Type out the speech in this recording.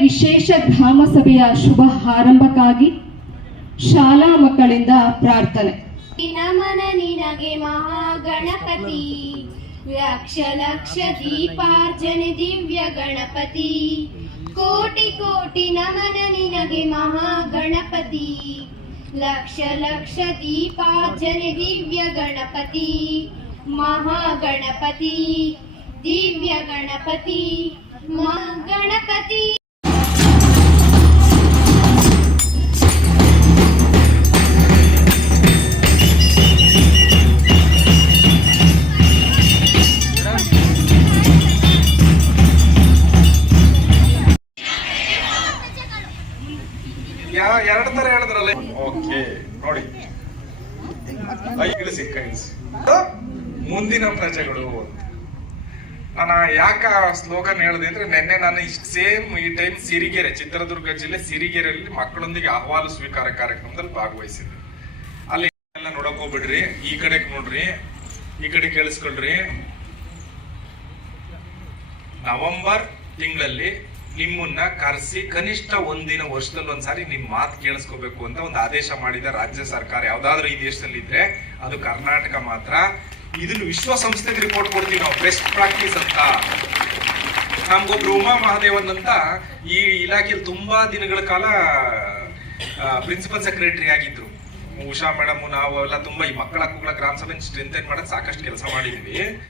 ವಿಶೇಷ ಧಾಮ ಸಭೆಯ ಶುಭ ಆರಂಭಕ್ಕಾಗಿ ಶಾಲಾ ಮಕ್ಕಳಿಂದ ಪ್ರಾರ್ಥನೆ. ನಮನ ನಿನಗೆ ಮಹಾಗಣಪತಿ. ಲಕ್ಷ ಲಕ್ಷ ದೀಪಾರ್ಜನೆ ದಿವ್ಯ ಗಣಪತಿ. ಕೋಟಿ ಕೋಟಿ ನಮನ ನಿನಗೆ ಮಹಾಗಣಪತಿ. ಲಕ್ಷ ಲಕ್ಷ ದೀಪಾರ್ಜನೆ ದಿವ್ಯ ಗಣಪತಿ. ಮಹಾಗಣಪತಿ, ದಿವ್ಯ ಗಣಪತಿ. ಯಾ ಎರಡು ತರ ಹೇಳಿದ್ರಲ್ಲ. ಓಕೆ ನೋಡಿ. ಇಳಿಸಿ ಕೈ ಇಳಿಸಿ. ಮುಂದಿನ ಪ್ರಜೆಗಳು ನಾನು ಯಾಕ ಸ್ಲೋಗನ್ ಹೇಳಿದೆ ಅಂದ್ರೆ ನಿನ್ನೆ ನಾನು ಸೇಮ್ ಈ ಟೈಮ್ ಸಿರಿಗೆರೆ, ಚಿತ್ರದುರ್ಗ ಜಿಲ್ಲೆ ಸಿರಿಗೆರೆಯಲ್ಲಿ ಮಕ್ಕಳೊಂದಿಗೆ ಅಹವಾಲು ಸ್ವೀಕಾರ ಕಾರ್ಯಕ್ರಮದಲ್ಲಿ ಭಾಗವಹಿಸಿದ್ದೆ. ಅಲ್ಲಿ ಎಲ್ಲ ನೋಡಕ್ ಹೋಗ್ಬಿಡ್ರಿ, ಈ ಕಡೆಗೆ ನೋಡ್ರಿ, ಈ ಕಡೆ ಕೇಳಿಸ್ಕೊಳ್ರಿ. ನವೆಂಬರ್ ತಿಂಗಳಲ್ಲಿ ನಿಮ್ಮನ್ನ ಕರೆಸಿ ಕನಿಷ್ಠ ಒಂದಿನ ವರ್ಷದಲ್ಲಿ ಒಂದ್ಸಾರಿ ನಿಮ್ ಮಾತು ಕೇಳಿಸ್ಕೋಬೇಕು ಅಂತ ಒಂದು ಆದೇಶ ಮಾಡಿದ ರಾಜ್ಯ ಸರ್ಕಾರ. ಯಾವ್ದಾದ್ರು ಈ ದೇಶದಲ್ಲಿ ಇದ್ರೆ ಅದು ಕರ್ನಾಟಕ ಮಾತ್ರ. ಇದನ್ನ ವಿಶ್ವಸಂಸ್ಥೆಗೆ ರಿಪೋರ್ಟ್ ಕೊಡ್ತೀವಿ ನಾವು ಬೆಸ್ಟ್ ಪ್ರಾಕ್ಟೀಸ್ ಅಂತ. ನಮ್ಗೊಬ್ರು ಉಮಾ ಮಹಾದೇವನ್ ಅಂತ ಈ ಇಲಾಖೆಯಲ್ಲಿ ತುಂಬಾ ದಿನಗಳ ಕಾಲ ಪ್ರಿನ್ಸಿಪಲ್ ಸೆಕ್ರೆಟರಿ ಆಗಿದ್ರು. ಉಷಾ ಮೇಡಮ್, ನಾವು ಎಲ್ಲ ತುಂಬಾ ಈ ಮಕ್ಕಳ ಹಕ್ಕುಗಳ ಗ್ರಾಮ ಸಭೆ ಸ್ಟ್ರೆಂಥನ್ ಮಾಡಕ್ ಸಾಕಷ್ಟು ಕೆಲಸ ಮಾಡಿದ್ವಿ.